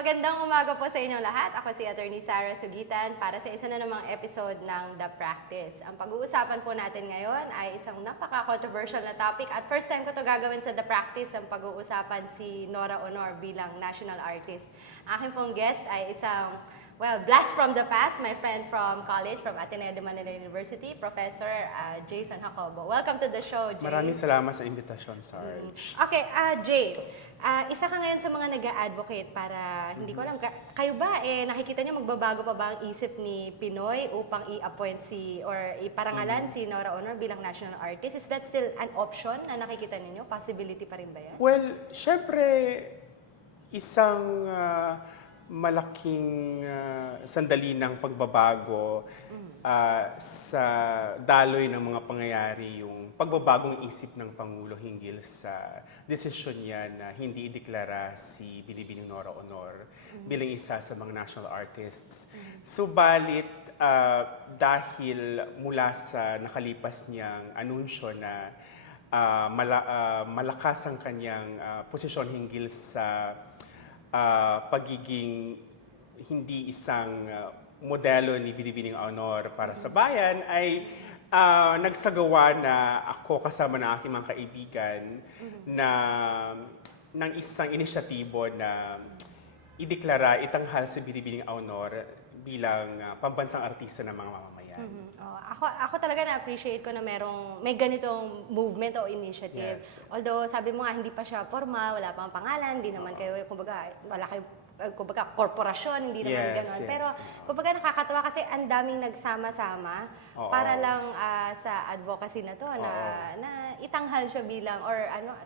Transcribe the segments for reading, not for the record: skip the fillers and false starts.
Magandang umaga po sa inyong lahat. Ako si Attorney Sarah Sugitan para sa isa na namang episode ng The Practice. Ang pag-uusapan po natin ngayon ay isang napaka-controversial na topic at first time ko to gagawin sa The Practice ang pag-uusapan si Nora Aunor bilang national artist. Aking pong guest ay isang blast from the past, my friend from college, from Ateneo de Manila University, Professor Jason Jacobo. Welcome to the show, Jay. Maraming salamat sa invitasyon, Sarge. Okay, Jay, isa ka ngayon sa mga nag-a-advocate para, hindi ko alam, kayo ba, nakikita niyo magbabago pa ba ang isip ni Pinoy upang i-appoint or iparangalan si Nora Aunor bilang national artist? Is that still an option na nakikita ninyo? Possibility pa rin ba yan? Well, syempre, isang malaking sandali ng pagbabago sa daloy ng mga pangyayari, yung pagbabagong isip ng Pangulo hinggil sa desisyon niya na hindi ideklara si Binibining Nora Aunor bilang isa sa mga national artists. Subalit, dahil mula sa nakalipas niyang anunsyo na malakas ang kanyang posisyon hinggil sa pagiging hindi isang modelo ni Binibining Aunor para sa bayan, ay nagsagawa na ako kasama ng aking mga kaibigan ng isang inisyatibo na ideklara, itanghal si Binibining Aunor bilang pambansang artista ng mga mamamayan. Ako talaga na-appreciate ko na may ganitong movement o initiative. Yes. Although sabi mo nga hindi pa siya formal, wala pang pangalan, hindi naman kayo, wala kayo korporasyon, hindi naman gano'n. Pero kumbaga nakakatuwa kasi ang daming nagsama-sama para lang sa advocacy na to na itanghal siya bilang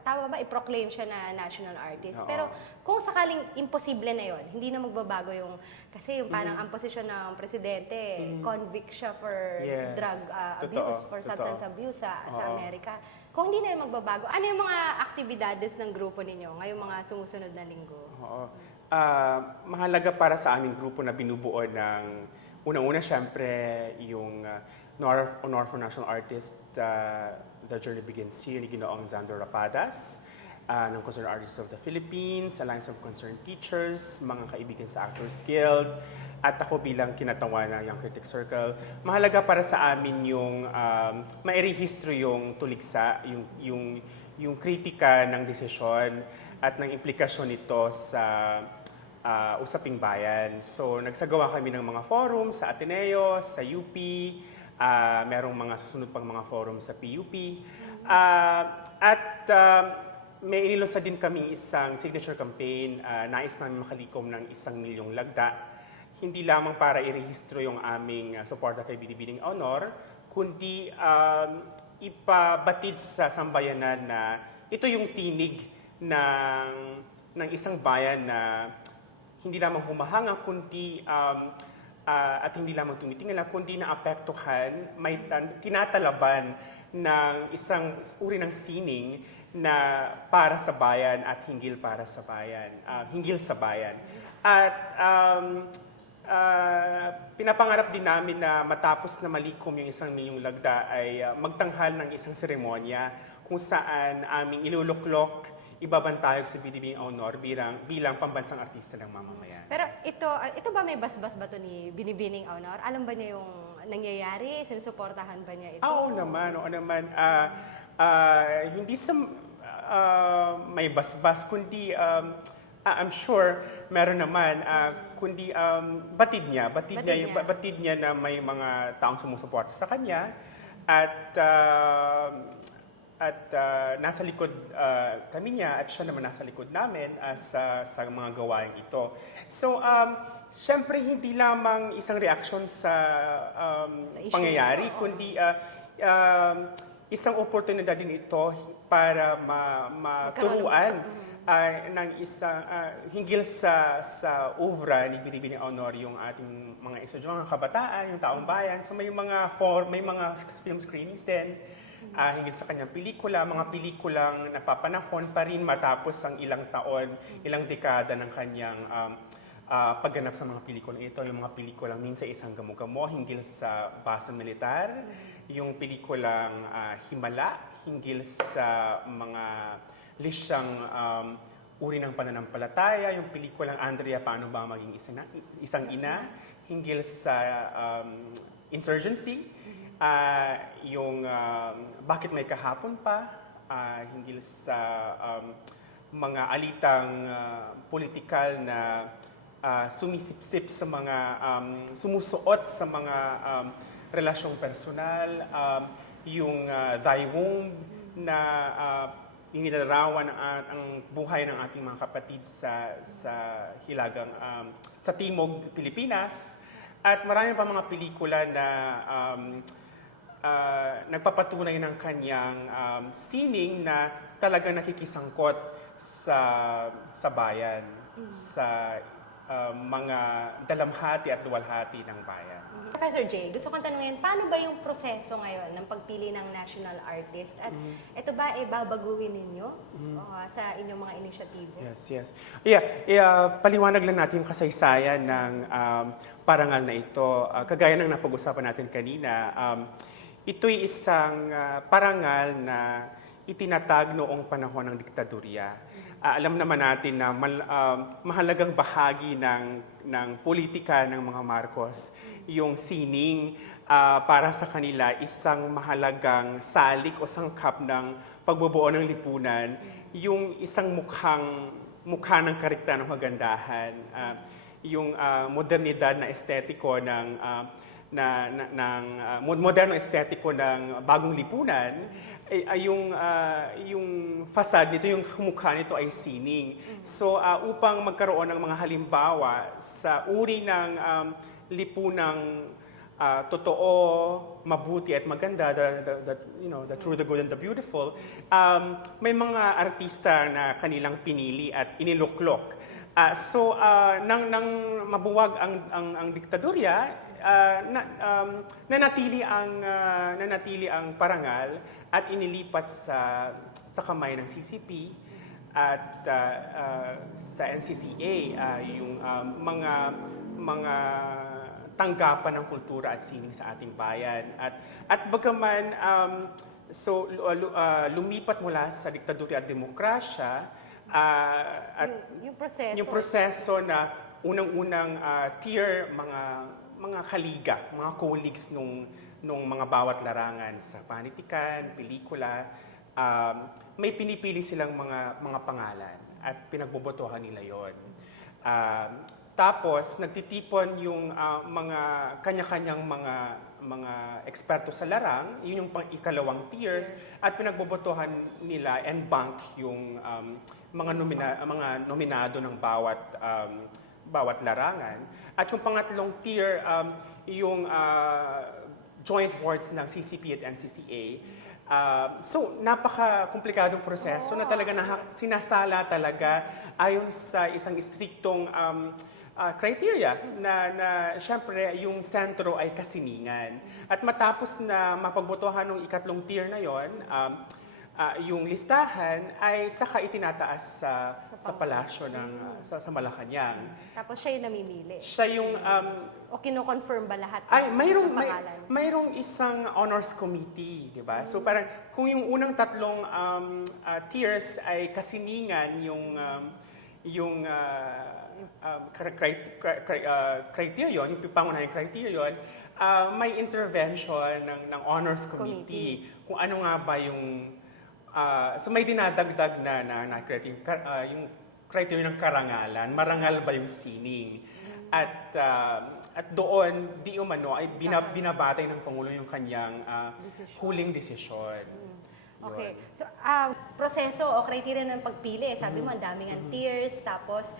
tama ba, i-proclaim siya na national artist. Pero kung sakaling imposible na yon, hindi na magbabago kasi yung parang ang posisyon ng presidente, convict siya for drug abuse, for substance abuse sa Amerika. Kung hindi na yun magbabago, ano yung mga aktibidades ng grupo ninyo ngayong mga sumusunod na linggo? Mahalaga para sa aming grupo na binubuo ng unang-una syempre yung Nora Aunor for National Artist, The Journey Begins Here ni Ginoong Xander Rapadas, ng Concerned Artists of the Philippines, Alliance of Concerned Teachers, mga kaibigan sa Actors Guild, at ako bilang kinatawa ng Young Critics Circle. Mahalaga para sa amin yung mairehistro yung tuligsa, yung kritika ng desisyon at ng implikasyon nito sa usaping bayan. So, nagsagawa kami ng mga forum sa Ateneo, sa UP, merong mga susunod pang mga forum sa PUP. May inilusa din kaming isang signature campaign, nais namin makalikom ng 1 milyong lagda. Hindi lamang para irehistro yung aming suporta kay Binibining Aunor, kundi ipabatid sa sambayanan na ito yung tinig ng isang bayan na hindi lamang humahanga, kundi at hindi lamang tumitingala, kundi naapektuhan, may tinatalaban ng isang uri ng sining na para sa bayan at hinggil para sa bayan, hinggil sa bayan. At pinapangarap din namin na matapos na malikom yung 1 milyong lagda ay magtanghal ng isang seremonya kung saan aming iluluklok, ibabantayog si Binibining Aunor bilang pambansang artista ng mamamayan. Pero ito ba may basbas ba to ni Binibining Aunor? Alam ba niya yung nangyayari? Sinusuportahan ba niya ito? Oo naman. Hindi sa may basbas, kundi I'm sure meron naman, kundi batid niya na may mga taong sumusuporta sa kanya at nasa likod kami niya at siya naman nasa likod namin sa mga gawain ito. So, syempre hindi lamang isang reaksyon sa pangyayari, kundi isang oportunidad din ito para maturuan ng isang hinggil sa obra ni Binibining Honor yung ating mga estudyante, mga kabataan, yung taong bayan. So may mga film screenings din hinggil sa kanyang pelikula, mga pelikulang napapanahon pa rin matapos ang ilang taon, ilang dekada ng kanyang pagganap sa mga pelikula ito, yung mga pelikulang Minsan Isang Gamo-Gamo hinggil sa base militar, yung pelikulang Himala hinggil sa mga lisyang uri ng pananampalataya, yung pelikulang Andrea, Paano Ba Maging Isang Ina hinggil sa insurgency, yung Bakit May Kahapon Pa hinggil sa mga alitang politikal na sumisipsip sa mga sumusuot sa mga relasyong personal, yung Thy Womb na inilarawan ang buhay ng ating mga kapatid sa hilagang sa Timog Pilipinas, at marami pa mga pelikula na nagpapatunay ng kanyang sining na talagang nakikisangkot sa bayan, sa mga dalamhati at luwalhati ng bayan. Professor Jay, gusto kong tanungin, paano ba yung proseso ngayon ng pagpili ng national artist? At ito ba babaguhin ninyo sa inyong mga inisyatibo? Yes. Paliwanag lang natin yung kasaysayan ng parangal na ito. Kagaya ng napag-usapan natin kanina, ito'y isang parangal na itinatag noong panahon ng diktadurya. Alam naman natin na mahalagang bahagi ng politika ng mga Marcos yung sining para sa kanila isang mahalagang salik o sangkap ng pagbubuo ng lipunan, yung isang mukha ng karikta ng kagandahan, yung modernidad na estetiko ng modernong estetiko ng bagong lipunan, ay yung facade nito, yung mukha nito ay sining. So upang magkaroon ng mga halimbawa sa uri ng lipunang totoo, mabuti at maganda, the true, the good and the beautiful, may mga artista na kanilang pinili at iniluklok. Nang mabuwag ang diktadurya, nanatili ang parangal at inilipat sa kamay ng CCP at sa NCCA, yung mga tanggapan ng kultura at sining sa ating bayan. At bagaman lumipat mula sa diktadurya at demokrasya, at yung proseso na unang-unang tier, mga kaliga, mga colleagues nung mga bawat larangan sa panitikan, pelikula, may pinipili silang mga pangalan at pinagbobotohan nila yon. Tapos nagtitipon yung mga kanya-kanyang mga eksperto sa larang, yun yung ikalawang tiers, at pinagbobotohan nila en bank yung mga nominado ng bawat larangan. At yung pangatlong tier, yung joint boards ng CCP at NCCA. So, napaka-komplikadong proseso na talaga sinasala talaga ayon sa isang striktong criteria na syempre yung sentro ay kasiningan. At matapos na mapagbotohan ng ikatlong tier na yon, yung listahan ay saka itinataas sa palasyo sa Malacanang. Tapos siya yung namimili. Siya yung o kino-confirm ba lahat mayroong isang honors committee, di ba? So parang kung yung unang tatlong tiers ay kasiningan yung criterion, yung pangunahing criterion, may intervention ng honors committee kung ano nga ba yung so may dinadagdag na yung criteria ng karangalan, marangal ba yung sining? At doon, di umano, ay binabatay ng Pangulo yung kanyang huling desisyon. Okay. So, proseso o criteria ng pagpili, sabi mo, ang daming ang tiers, tapos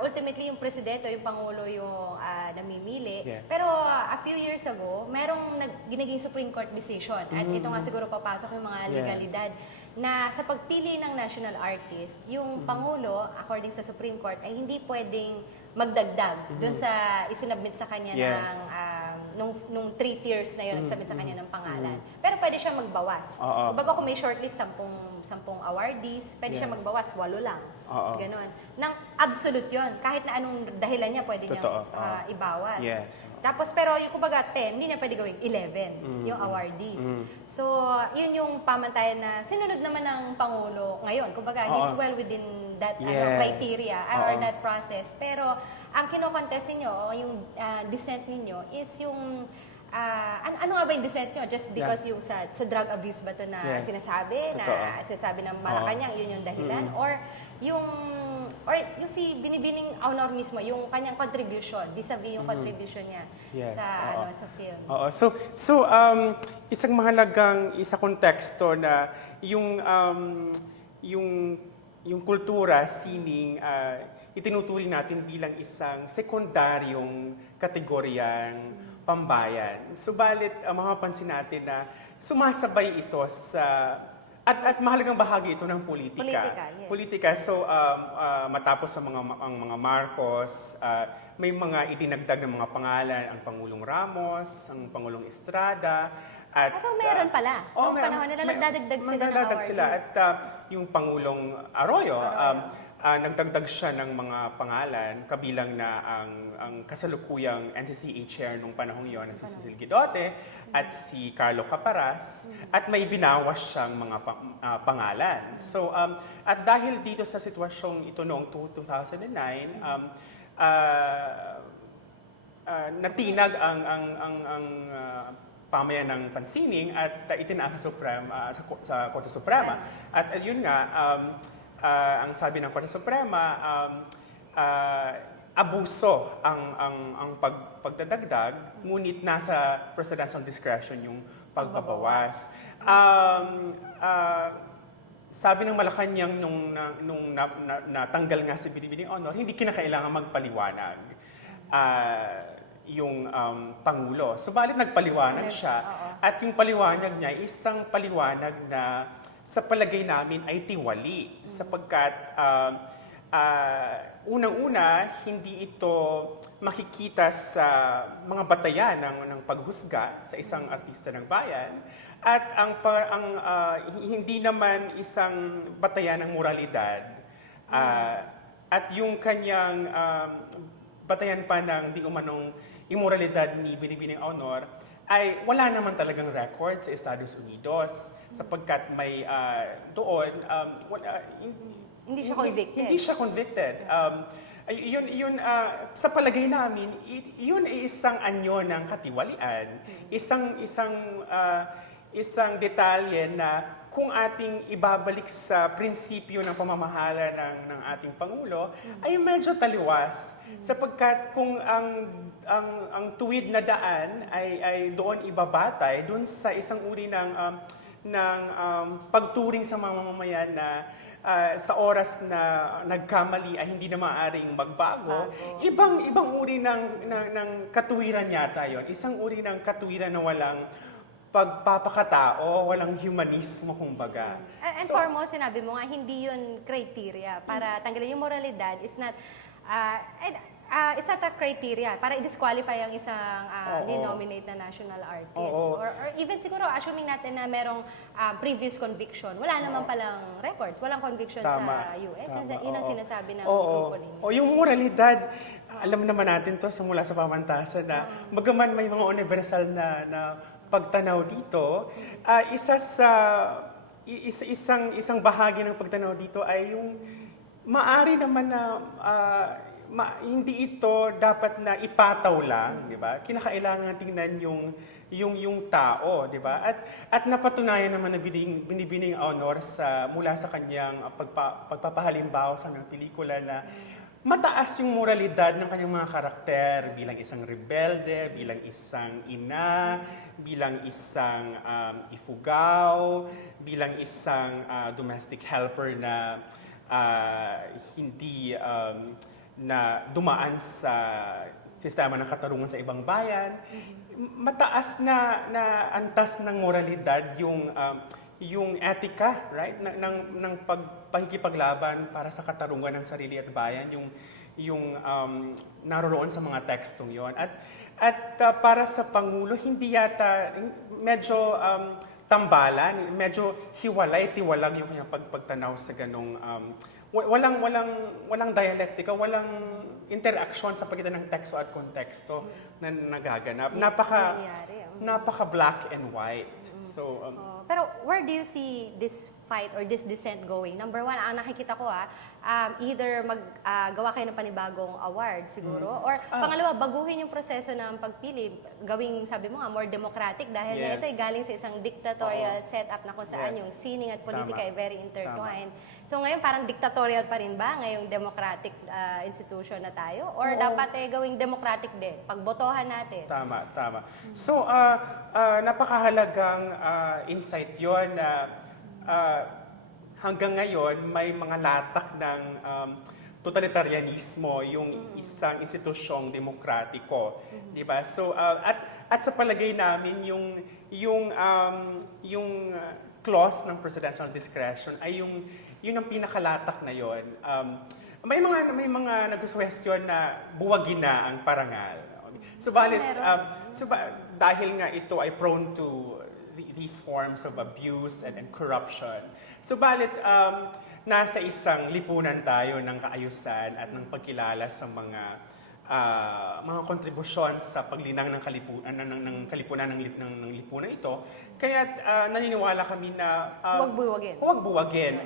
ultimately yung presidente, yung pangulo yung namimili. Yes. Pero a few years ago, merong ginaging Supreme Court decision. At ito nga siguro papasok yung mga legalidad na sa pagpili ng national artist, yung pangulo, according sa Supreme Court, ay hindi pwedeng magdagdag dun sa isinabmit sa kanya nung 3 tiers na yun, nagsabit sa kanya ng pangalan. Pero pwede siya magbawas. Kumbaga kung may shortlist 10 awardees, pwede siya magbawas, 8 lang. Ganon. Nang absolute yun. Kahit na anong dahilan niya, pwede niya ibawas. Yes. Tapos, pero yung kumbaga 10, hindi niya pwede gawing 11, yung awardees. So, yun yung pamantayan na sinunod naman ng Pangulo ngayon. Kumbaga, he's well within that criteria or that process. Pero, ang kinokontest ninyo, o yung dissent ninyo, is yung ano nga ba yung dissent nyo? Just because yung sa drug abuse ba ito na sinasabi? Na sinasabi ng Malacanang, yun yung dahilan? Or yung si Binibining Aunor mismo, yung kanyang contribution, vis-a-vis yung contribution niya sa film. So, isang mahalagang konteksto na yung kultura, sining, itinuturing natin bilang isang sekundaryong kategoryang pambayan. Subalit, mapapansin natin na sumasabay ito sa at mahalagang bahagi ito ng politika. Politika. So, matapos ang mga Marcos, may mga idinagdag ng mga pangalan, ang Pangulong Ramos, ang Pangulong Estrada, at so, meron pala. Noong panahon nila, nagdadagdag sila. At yung Pangulong Arroyo, nagdagdag siya ng mga pangalan, kabilang na ang kasalukuyang NCCA chair nung panahong yon, si Cecil Guidote at si Carlo Caparas, at may binawas siyang mga pangalan. So, at dahil dito sa sitwasyong ito noong 2009, natinag ang pamayan ng pansining at itinaas sa Korte Suprema. At yun nga, ang sabi ng Korte Suprema, abuso ang pagdadagdag, ngunit nasa presidential discretion yung pagbabawas. Sabi ng Malacanang nung natanggal nga si Binibining Aunor, hindi kinakailangan magpaliwanag yung Pangulo. Subalit nagpaliwanag siya at yung paliwanag niya isang paliwanag na sa palagay namin ay tiwali sapagkat unang-una hindi ito makikita sa mga batayan ng paghusga sa isang artista ng bayan at hindi naman isang batayan ng moralidad at yung kanyang batayan pa ng di umanong immoralidad ni Binibining Aunor ay wala naman talagang record sa Estados Unidos sapagkat may doon hindi siya convicted. Hindi siya convicted. Yun sa palagay namin, yun ay isang anyo ng katiwalian, isang detalye na kung ating ibabalik sa prinsipyo ng pamamahala ng ating Pangulo, ay medyo taliwas. Sapagkat kung ang tuwid na daan ay doon ibabatay, doon sa isang uri ng pagturing sa mga mamamayan na sa oras na nagkamali ay hindi na maaaring magbago, ibang uri ng katuwiran yata yon. Isang uri ng katuwiran na walang pagpapakatao, walang humanismo, kumbaga. And foremost, sinabi mo nga, hindi yun criteria para tanggalin yung moralidad. It's not a criteria para i-disqualify ang isang denominate na national artist. Or even siguro, assuming natin na merong previous conviction, wala naman palang records, walang conviction sa US. Yun ang sinasabi ng grupo ninyo. Yung moralidad, alam naman natin to mula sa pamantasan na bagaman may mga universal na pagtanaw dito, isang bahagi ng pagtanaw dito ay yung maari naman na hindi ito dapat na ipataw lang, di ba? Kinakailangan tingnan yung tao, di ba? At napatunayan naman na Binibining Aunor mula sa kanyang pagpapahalimbawa sa mga pelikula na mataas yung moralidad ng kanyang mga karakter bilang isang rebelde, bilang isang ina, bilang isang ifugaw, bilang isang domestic helper na hindi na dumaan sa sistema ng katarungan sa ibang bayan, mataas na antas ng moralidad yung etika, right? Ng pakikipaglaban para sa katarungan ng sarili at bayan, yung naroroon sa mga tekstong yon. At para sa Pangulo, hindi yata, medyo tambalan, medyo hiwalay-tiwalag yung kanyang pagtanaw sa ganong walang dialektika, walang interaction sa pagitan ng teksto at konteksto na nagaganap. Napaka black and white. So pero where do you see this fight or this dissent going? Number one, ang nakikita ko either gawa kayo ng panibagong award siguro, or pangalawa, baguhin yung proseso ng pagpili, gawing, sabi mo nga, more democratic dahil na ito ay galing sa isang dictatorial setup na kung saan yung sining at politika ay very intertwined. So ngayon parang dictatorial pa rin ba ngayong democratic institution na tayo? Or dapat gawing democratic din, pagbotohan natin? Tama. So napakahalagang insight yon na hanggang ngayon may mga latak ng totalitarianismo yung isang institusyong demokratiko, di ba? So at sa palagay namin yung clause ng presidential discretion ay yun ang pinakalatak na yon. May mga nag-question na buwagin na ang parangal. Subalit dahil nga ito ay prone to these forms of abuse and corruption. Subalit, nasa isang lipunan tayo ng kaayusan at ng pagkilala sa mga kontribusyon sa paglinang ng kalipunan ng lipunan ito. Kaya naniniwala kami na huwag buwagin.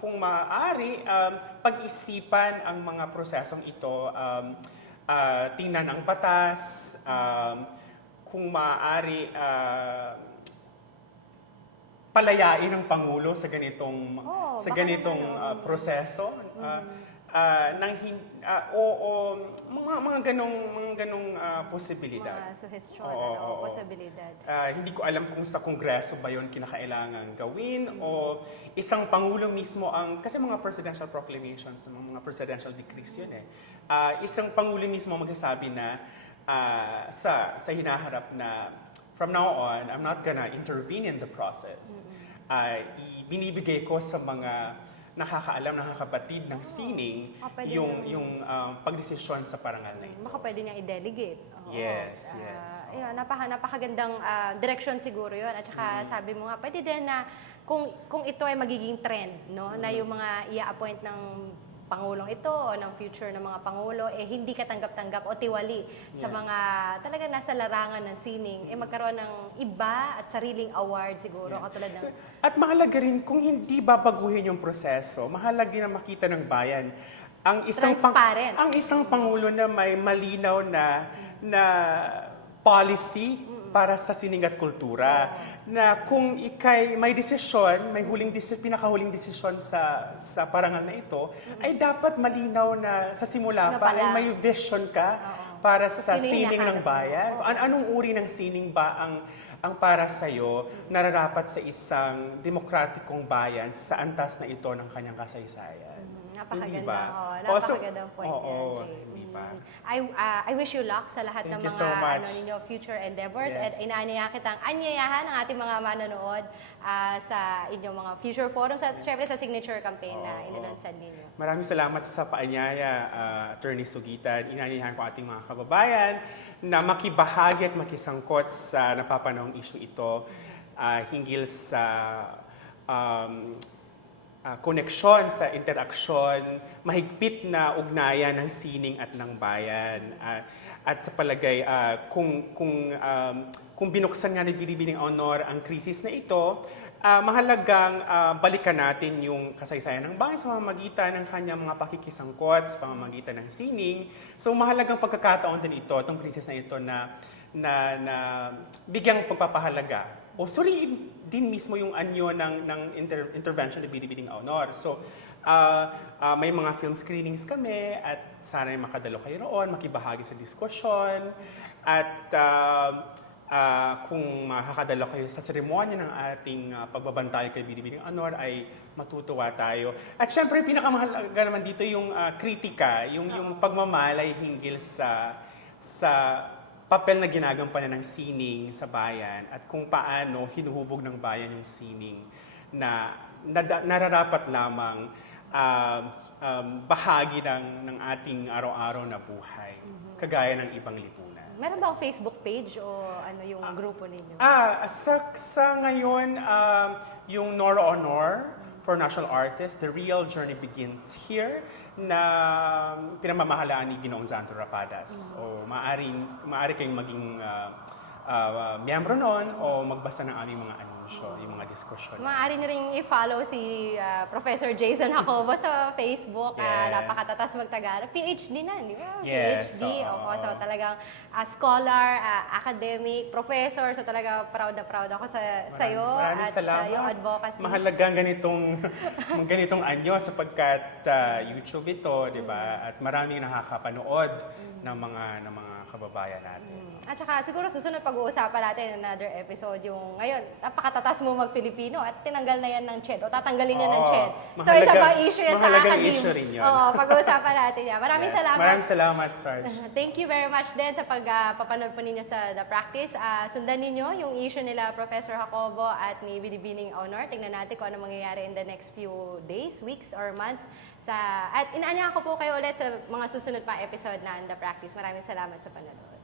Kung maaari, pag-isipan ang mga prosesong ito, tingnan ang batas, kung maaari, palayain ng Pangulo sa ganitong proseso mga ganong posibilidad. Mga suhestyon, posibilidad. Hindi ko alam kung sa Kongreso ba yon kinakailangan gawin o isang Pangulo mismo kasi mga presidential proclamations, mga presidential decrees yun isang Pangulo mismo magsasabi na sa hinaharap na from now on, I'm not gonna intervene in the process. Binibigay ko sa mga nakakaalam, nakakabatid ng sining yung pagdesisyon sa parangal na ito. Baka pwede niyang i-delegate. Yes. Napakagandang direction siguro yun. At saka sabi mo nga, pwede din na kung ito ay magiging trend, no, na yung mga i-appoint ng Pangulong ito o ng future ng mga Pangulo, hindi katanggap-tanggap o tiwali sa mga talaga nasa larangan ng sining, magkaroon ng iba at sariling award siguro, katulad ng... At mahalaga rin, kung hindi babaguhin yung proseso, mahalaga na makita ng bayan ang isang Pangulo na may malinaw na policy para sa sining at kultura, na kung may desisyon, pinakahuling desisyon sa parangal na ito, ay dapat malinaw na sa simula pa ay may vision ka para sa sining ng bayan. Anong uri ng sining ba ang para sa'yo nararapat sa isang demokratikong bayan sa antas na ito ng kanyang kasaysayan? Napakagandang point yan, Jay. I wish you luck sa lahat ng mga ninyo future endeavors at inaanyayahan kitang anyayahan ang ating mga manonood sa inyong mga future forums at syempre sa signature campaign na inanunsan ninyo. Maraming salamat sa paanyaya, Attorney Sugitan. Inaanyayahan ko ating mga kababayan na makibahagi at makisangkot sa napapanahong issue ito hinggil sa koneksyon, sa interaksyon, mahigpit na ugnayan ng sining at ng bayan. At sa palagay, kung binuksan nga ni Binibining Honor ang krisis na ito, mahalagang balikan natin yung kasaysayan ng bayan sa pamamagitan ng kanyang mga pakikisangkot, sa pamamagitan ng sining. So mahalagang pagkakataon din ito, itong krisis na ito na bigyang pagpapahalaga. O suriin din mismo yung anyo ng intervention ni Binibining Honor. So, may mga film screenings kami at sana makadalo kayo roon, makibahagi sa diskusyon. At kung makakadala kayo sa seremonya ng ating pagbabantay kay Binibining Honor ay matutuwa tayo. At syempre, pinakamahalaga naman dito yung kritika, yung pagmamalay hinggil sa papel na ginagampanan ng sining sa bayan at kung paano hinuhubog ng bayan yung sining na nararapat lamang bahagi ng ating araw-araw na buhay, kagaya ng ibang lipunan. Meron bang Facebook page o ano yung grupo ninyo? Sa ngayon, yung Nora Honor for National Artists, The Real Journey Begins Here, na pinamamahalaan ni Ginoong Xanto Rapadas. O maaari kayong maging miyembro nun o magbasa ng aming mga anunsyo, yung mga diskusyon. Maaari nyo rin i-follow si Professor Jason Jacobo sa Facebook. Yes. Napakatatas magtagalog. PhD na, di ba? Yes, PhD. oo. So talagang scholar, academic, professor. So talaga proud na proud ako sa iyo at sa iyong advocacy. Mahalaga ganitong anyo sapagkat YouTube ito, di ba? At maraming nakakapanood ng mga kababayan natin. At saka siguro susunod pag-uusapan natin in another episode yung ngayon, napakatatas mo mag-Filipino at tinanggal na yan ng CHED o tatanggalin niya ng CHED. So isa pa issue yan sa mahalagang academe. issue rin yun. Oo, pag-uusapan natin yan. Maraming salamat. Maraming salamat, Sarge. Thank you very much din sa pagpapanood po ninyo sa The Practice. Sundan ninyo yung issue nila Professor Jacobo at ni Binibining Honor. Tingnan natin kung ano mangyayari in the next few days, weeks, or months. At inaanyahan ko po kayo ulit sa mga susunod pa episode na The Practice. Maraming salamat sa panonood.